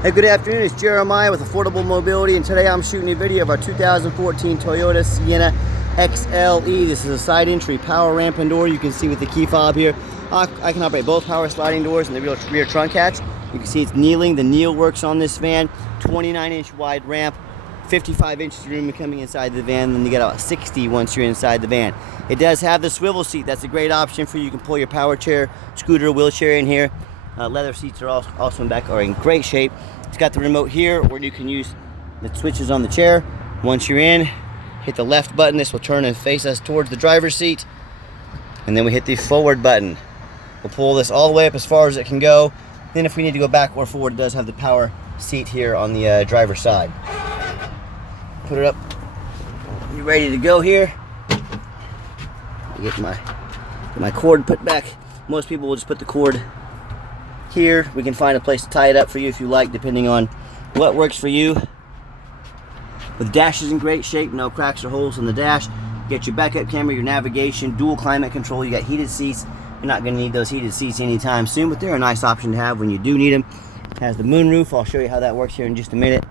Hey, good afternoon. It's Jeremiah with Affordable Mobility, and today I'm shooting a video of our 2014 Toyota Sienna XLE. This is a side entry power ramp and door. You can see with the key fob here, I can operate both power sliding doors and the rear trunk hatch. You can see it's kneeling. The kneel works on this van. 29-inch wide ramp, 55 inches of room coming inside the van, and you get about 60 once you're inside the van. It does have the swivel seat. That's a great option for you. You can pull your power chair, scooter, wheelchair in here. Leather seats are also in back, are in great shape. It's got the remote here where you can use the switches on the chair. Once you're in, hit the left button. This will turn and face us towards the driver's seat. And then we hit the forward button. We'll pull this all the way up as far as it can go. Then if we need to go back or forward, it does have the power seat here on the driver's side. Put it up. You ready to go here? Get my cord put back. Most people will just put the cord here. We can find a place to tie it up for you if you like, depending on what works for you. The dash is in great shape, no cracks or holes in the dash. Get your backup camera, your navigation, dual climate control. You got heated seats. You're not going to need those heated seats anytime soon, but they're a nice option to have when you do need them. It has the moonroof. I'll show you how that works here in just a minute.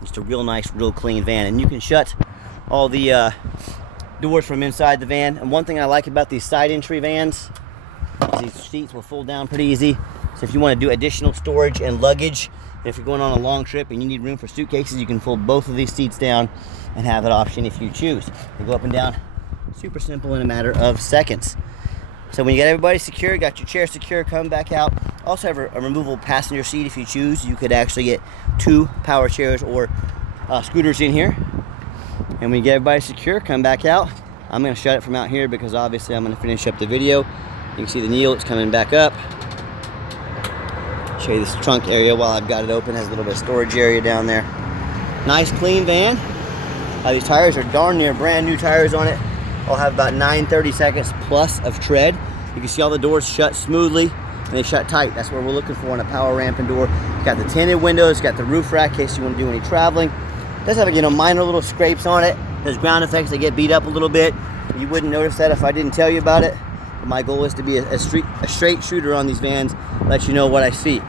Just a real nice, real clean van, and you can shut all the doors from inside the van. And one thing I like about these side entry vans, these seats will fold down pretty easy. So if you want to do additional storage and luggage, if you're going on a long trip and you need room for suitcases, you can fold both of these seats down and have that option if you choose. They go up and down super simple in a matter of seconds. So when you got everybody secure, got your chair secure, come back out. Also have a removable passenger seat if you choose. You could actually get 2 power chairs or scooters in here. And when you get everybody secure, come back out. I'm going to shut it from out here because obviously I'm going to finish up the video. You can see the kneel, it's coming back up. Show you this trunk area while I've got it open. Has a little bit of storage area down there. Nice clean van. These tires are darn near brand new tires on it. I'll have about 930 seconds plus of tread. You can see all the doors shut smoothly and they shut tight. That's what we're looking for in a power ramp and door. It's got the tinted windows, got the roof rack in case you want to do any traveling. It does have minor little scrapes on it. There's ground effects that get beat up a little bit. You wouldn't notice that if I didn't tell you about it. My goal is to be a straight shooter on these vans, let you know what I see.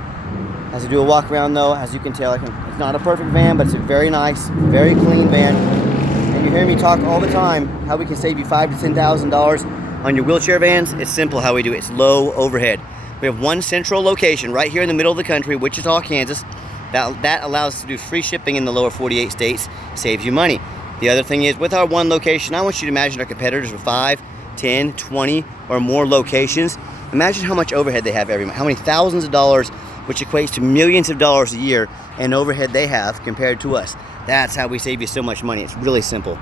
As I do a walk around though, as you can tell, it's not a perfect van, but it's a very nice, very clean van. And you hear me talk all the time how we can save you $5,000 to $10,000 on your wheelchair vans. It's simple how we do it. It's low overhead. We have one central location right here in the middle of the country, Wichita, Kansas. That allows us to do free shipping in the lower 48 states, saves you money. The other thing is, with our one location, I want you to imagine our competitors with 5, 10, 20 or more locations. Imagine how much overhead they have every month, how many thousands of dollars, which equates to millions of dollars a year in overhead they have compared to us. That's how we save you so much money. It's really simple.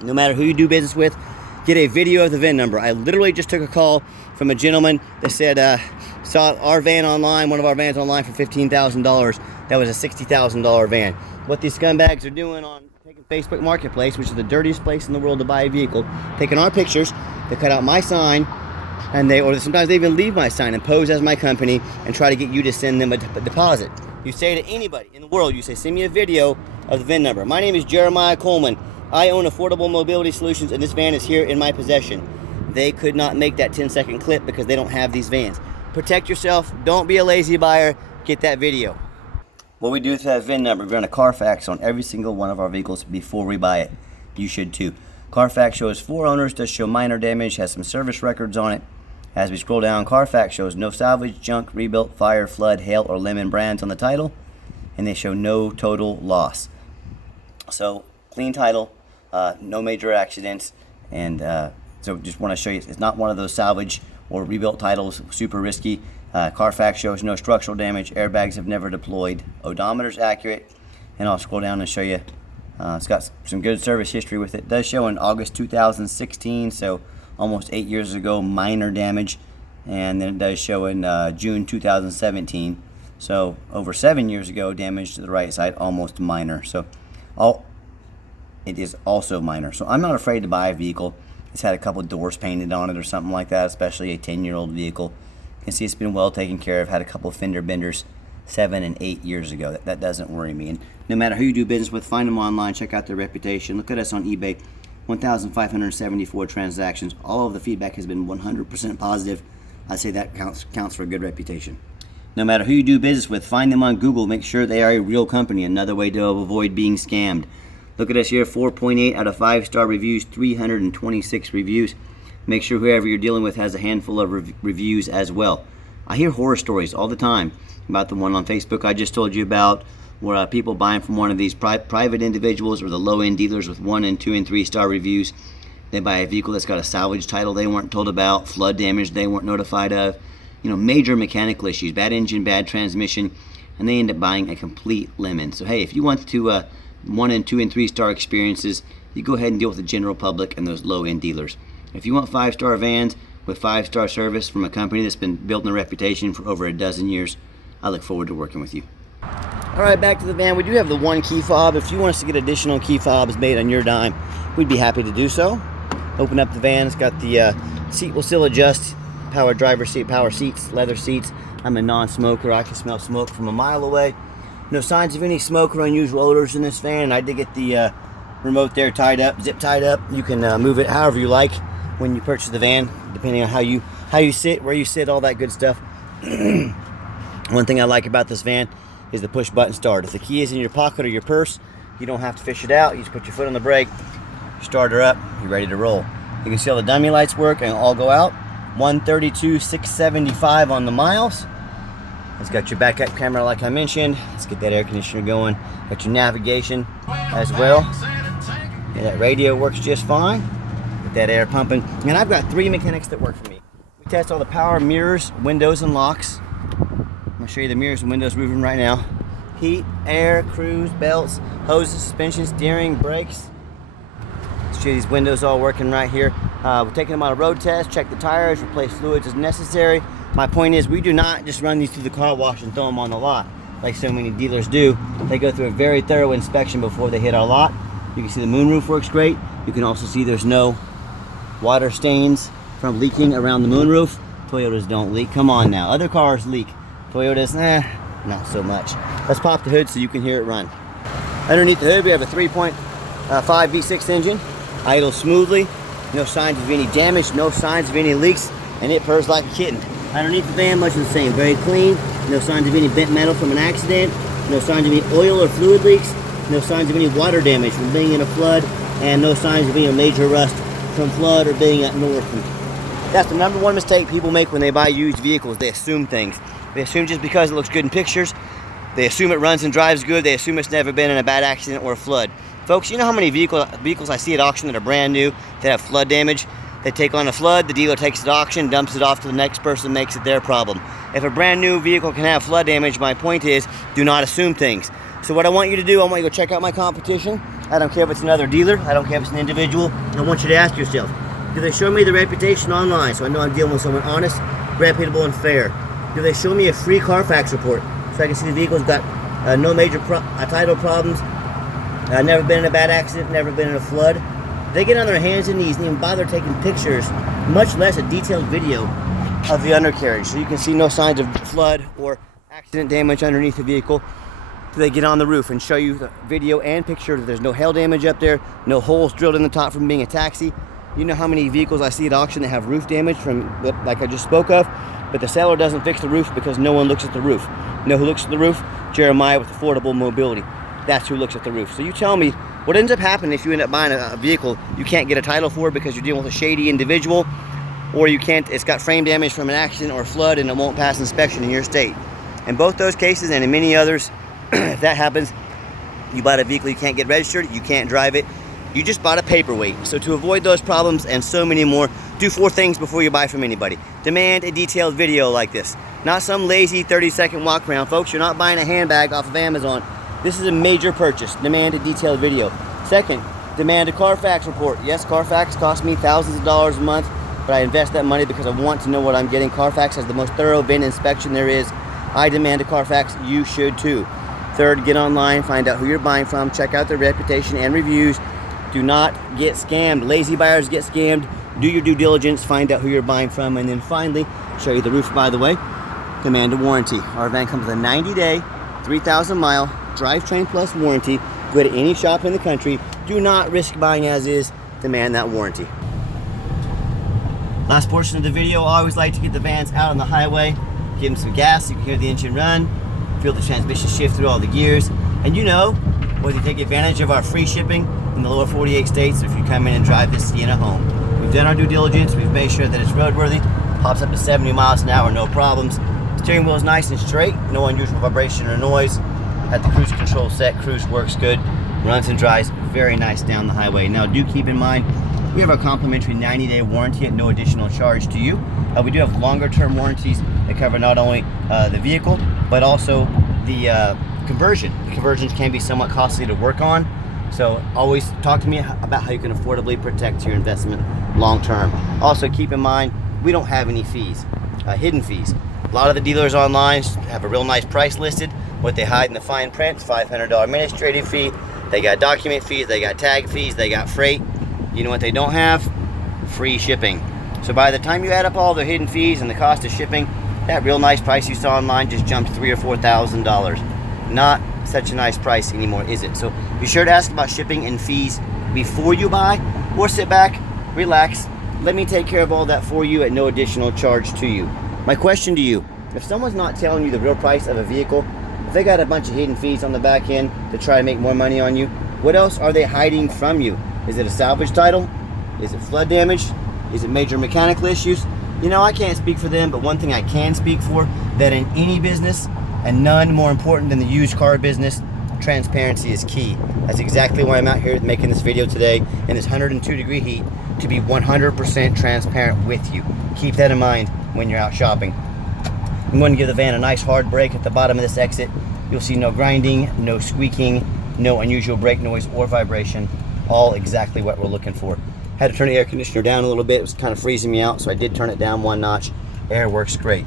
No matter who you do business with, get a video of the VIN number. I literally just took a call from a gentleman that said saw our van online, one of our vans online for $15,000. That was a $60,000 van. What these scumbags are doing on Facebook Marketplace, which is the dirtiest place in the world to buy a vehicle, taking our pictures, they cut out my sign, and sometimes they even leave my sign and pose as my company and try to get you to send them a deposit. You say to anybody in the world, you say, send me a video of the VIN number. My name is Jeremiah Coleman. I own Affordable Mobility Solutions, and this van is here in my possession. They could not make that 10-second clip because they don't have these vans. Protect yourself. Don't be a lazy buyer. Get that video. What we do with that VIN number, we run a Carfax on every single one of our vehicles before we buy it. You should too. Carfax shows 4 owners, does show minor damage, has some service records on it. As we scroll down, Carfax shows no salvage, junk, rebuilt, fire, flood, hail, or lemon brands on the title, and they show no total loss. So, clean title, no major accidents, and so just want to show you, it's not one of those salvage or rebuilt titles, super risky. Carfax shows no structural damage, airbags have never deployed, odometer's accurate, and I'll scroll down and show you. It's got some good service history with it. It does show in August 2016, so almost 8 years ago, minor damage, and then it does show in June 2017, so over 7 years ago, damage to the right side, almost minor. So it is also minor. So I'm not afraid to buy a vehicle. It's had a couple of doors painted on it or something like that, especially a 10-year-old vehicle. You can see it's been well taken care of. Had a couple of fender benders 7 and 8 years ago. That doesn't worry me. And no matter who you do business with, find them online, check out their reputation. Look at us on eBay. 1,574 transactions. All of the feedback has been 100% positive. I'd say that counts for a good reputation. No matter who you do business with, find them on Google. Make sure they are a real company. Another way to avoid being scammed. Look at us here, 4.8 out of 5-star reviews, 326 reviews. Make sure whoever you're dealing with has a handful of reviews as well. I hear horror stories all the time about the one on Facebook I just told you about, where people buying from one of these private individuals or the low-end dealers with 1 and 2 and 3-star reviews. They buy a vehicle that's got a salvage title they weren't told about, flood damage they weren't notified of, major mechanical issues, bad engine, bad transmission, and they end up buying a complete lemon. So hey, if you want to 1 and 2 and 3-star experiences, you go ahead and deal with the general public and those low-end dealers. If you want 5-star vans with 5-star service from a company that's been building a reputation for over a dozen years, I look forward to working with you. All right, back to the van. We do have the 1 key fob. If you want us to get additional key fobs made on your dime, we'd be happy to do so. Open up the van. It's got the seat will still adjust. Power driver seat, power seats, leather seats. I'm a non-smoker. I can smell smoke from a mile away. No signs of any smoke or unusual odors in this van. I did get the remote there tied up, zip tied up. You can move it however you like when you purchase the van, depending on how you sit, where you sit, all that good stuff. One thing I like about this van is the push button start. If the key is in your pocket or your purse, you don't have to fish it out. You just put your foot on the brake, start her up, you're ready to roll. You can see all the dummy lights work and all go out. 132,675 on the miles. It's got your backup camera like I mentioned. Let's get that air conditioner going. Got your navigation as well. Yeah, that radio works just fine. Get that air pumping. And I've got 3 mechanics that work for me. We test all the power, mirrors, windows, and locks. I'm gonna show you the mirrors and windows moving right now. Heat, air, cruise, belts, hoses, suspension, steering, brakes. Let's show you these windows all working right here. We're taking them on a road test, check the tires, replace fluids as necessary. My point is, we do not just run these through the car wash and throw them on the lot like so many dealers do. They go through a very thorough inspection before they hit our lot. You can see the moonroof works great. You can also see there's no water stains from leaking around the moonroof. Toyotas don't leak. Come on now. Other cars leak. Toyotas, not so much. Let's pop the hood so you can hear it run. Underneath the hood, we have a 3.5 V6 engine. Idles smoothly. No signs of any damage, no signs of any leaks, and it purrs like a kitten. Underneath the van, much the same. Very clean. No signs of any bent metal from an accident. No signs of any oil or fluid leaks. No signs of any water damage from being in a flood. And no signs of any major rust from flood or being up north. That's the #1 mistake people make when they buy used vehicles. They assume things. They assume just because it looks good in pictures, they assume it runs and drives good, they assume it's never been in a bad accident or a flood. Folks, you know how many vehicles I see at auction that are brand new, that have flood damage? They take on a flood, the dealer takes it to auction, dumps it off to the next person, makes it their problem. If a brand new vehicle can have flood damage, my point is, do not assume things. So what I want you to do, I want you to go check out my competition. I don't care if it's another dealer, I don't care if it's an individual. I want you to ask yourself, do they show me the reputation online so I know I'm dealing with someone honest, reputable, and fair? Do they show me a free Carfax report so I can see the vehicle's got no major title problems, never been in a bad accident, never been in a flood? They get on their hands and knees and even bother taking pictures, much less a detailed video of the undercarriage, so you can see no signs of flood or accident damage underneath the vehicle. So they get on the roof and show you the video and picture that there's no hail damage up there, no holes drilled in the top from being a taxi. You know how many vehicles I see at auction that have roof damage from, like I just spoke of, but the seller doesn't fix the roof because no one looks at the roof. You know who looks at the roof? Jeremiah with Affordable Mobility. That's who looks at the roof. So you tell me, what ends up happening if you end up buying a vehicle you can't get a title for because you're dealing with a shady individual, or you can't, it's got frame damage from an accident or a flood and it won't pass inspection in your state. In both those cases and in many others, if that happens, you bought a vehicle you can't get registered, you can't drive it, you just bought a paperweight. So to avoid those problems and so many more, do 4 things before you buy from anybody. Demand a detailed video like this. Not some lazy 30-second walk around. Folks, you're not buying a handbag off of Amazon. This is a major purchase. Demand a detailed video. Second, demand a Carfax report. Yes, Carfax costs me thousands of dollars a month, but I invest that money because I want to know what I'm getting. Carfax has the most thorough VIN inspection there is. I demand a Carfax. You should too. Third, get online, find out who you're buying from, check out their reputation and reviews. Do not get scammed. Lazy buyers get scammed. Do your due diligence, find out who you're buying from, and then finally, show you the roof, by the way. Demand a warranty. Our van comes with a 90-day, 3,000-mile drivetrain plus warranty. Go to any shop in the country. Do not risk buying as is. Demand that warranty. Last portion of the video, I always like to get the vans out on the highway, give them some gas, you can hear the engine run, feel the transmission shift through all the gears, and you know whether you take advantage of our free shipping in the lower 48 states, or if you come in and drive this Sienna home. We've done our due diligence, we've made sure that it's roadworthy, pops up to 70 miles an hour, no problems. Steering wheel is nice and straight, no unusual vibration or noise. Had the cruise control set, cruise works good, runs and drives very nice down the highway. Now do keep in mind, we have our complimentary 90-day warranty at no additional charge to you. We do have longer term warranties that cover not only the vehicle, but also the conversion. The conversions can be somewhat costly to work on. So always talk to me about how you can affordably protect your investment long term. Also keep in mind, we don't have any fees, hidden fees. A lot of the dealers online have a real nice price listed. What they hide in the fine print is $500 administrative fee. They got document fees, they got tag fees, they got freight. You know what they don't have? Free shipping. So by the time you add up all the hidden fees and the cost of shipping, that real nice price you saw online just jumped $3,000 or $4,000. Not such a nice price anymore, is it? So be sure to ask about shipping and fees before you buy, or sit back, relax, let me take care of all that for you at no additional charge to you. My question to you, if someone's not telling you the real price of a vehicle, if they got a bunch of hidden fees on the back end to try to make more money on you, what else are they hiding from you? Is it a salvage title? Is it flood damage? Is it major mechanical issues? You know, I can't speak for them, but one thing I can speak for, that in any business, and none more important than the used car business, transparency is key. That's exactly why I'm out here making this video today in this 102-degree heat, to be 100% transparent with you. Keep that in mind when you're out shopping. I'm going to give the van a nice hard brake at the bottom of this exit. You'll see no grinding, no squeaking, no unusual brake noise or vibration. All exactly what we're looking for. Had to turn the air conditioner down a little bit. It was kind of freezing me out, so I did turn it down one notch. Air works great.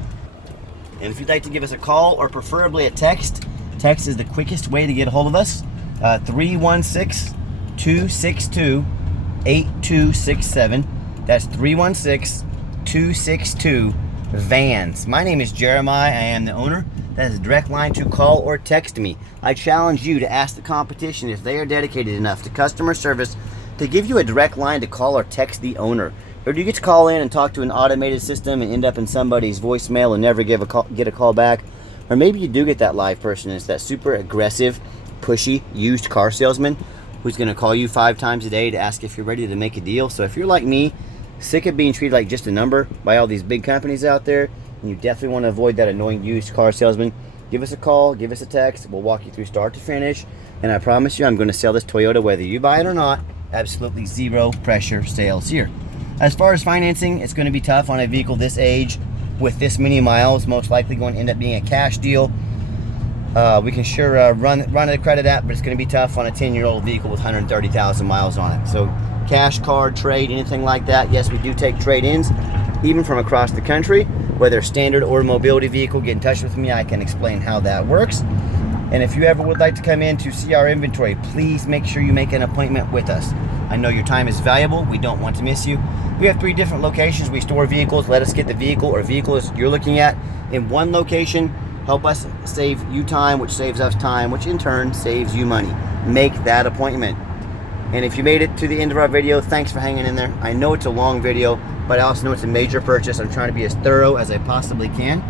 And if you'd like to give us a call or preferably a text, text is the quickest way to get a hold of us. 316-262-8267. That's 316-262-VANS. My name is Jeremiah. I am the owner. That is a direct line to call or text me. I challenge you to ask the competition if they are dedicated enough to customer service to give you a direct line to call or text the owner. Or do you get to call in and talk to an automated system and end up in somebody's voicemail and never get a call back? Or maybe you do get that live person. It's that super aggressive, pushy, used car salesman who's going to call you 5 times a day to ask if you're ready to make a deal. So if you're like me, sick of being treated like just a number by all these big companies out there, and you definitely want to avoid that annoying used car salesman, give us a call, give us a text. We'll walk you through start to finish, and I promise you I'm going to sell this Toyota whether you buy it or not. Absolutely zero pressure sales here. As far as financing, it's going to be tough on a vehicle this age with this many miles. Most likely going to end up being a cash deal. We can sure run a credit app, but it's going to be tough on a 10-year-old vehicle with 130,000 miles on it. So cash, card, trade, anything like that. Yes, we do take trade-ins, even from across the country. Whether standard or mobility vehicle, get in touch with me. I can explain how that works. And if you ever would like to come in to see our inventory, please make sure you make an appointment with us. I know your time is valuable. We don't want to miss you. We have 3 different locations we store vehicles. Let us get the vehicle or vehicles you're looking at in one location. Help us save you time, which saves us time, which in turn saves you money. Make that appointment. And if you made it to the end of our video, thanks for hanging in there. I know it's a long video, but I also know it's a major purchase. I'm trying to be as thorough as I possibly can.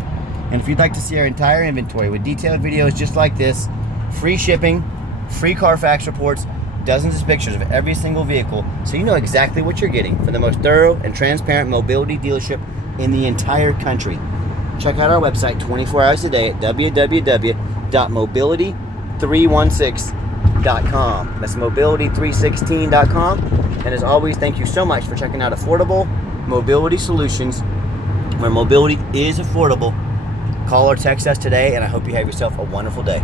And if you'd like to see our entire inventory with detailed videos just like this, free shipping, free Carfax reports, dozens of pictures of every single vehicle, so you know exactly what you're getting for the most thorough and transparent mobility dealership in the entire country. Check out our website 24 hours a day at www.mobility316.com. That's mobility316.com. And as always, thank you so much for checking out Affordable Mobility Solutions, where mobility is affordable. Call or text us today, and I hope you have yourself a wonderful day.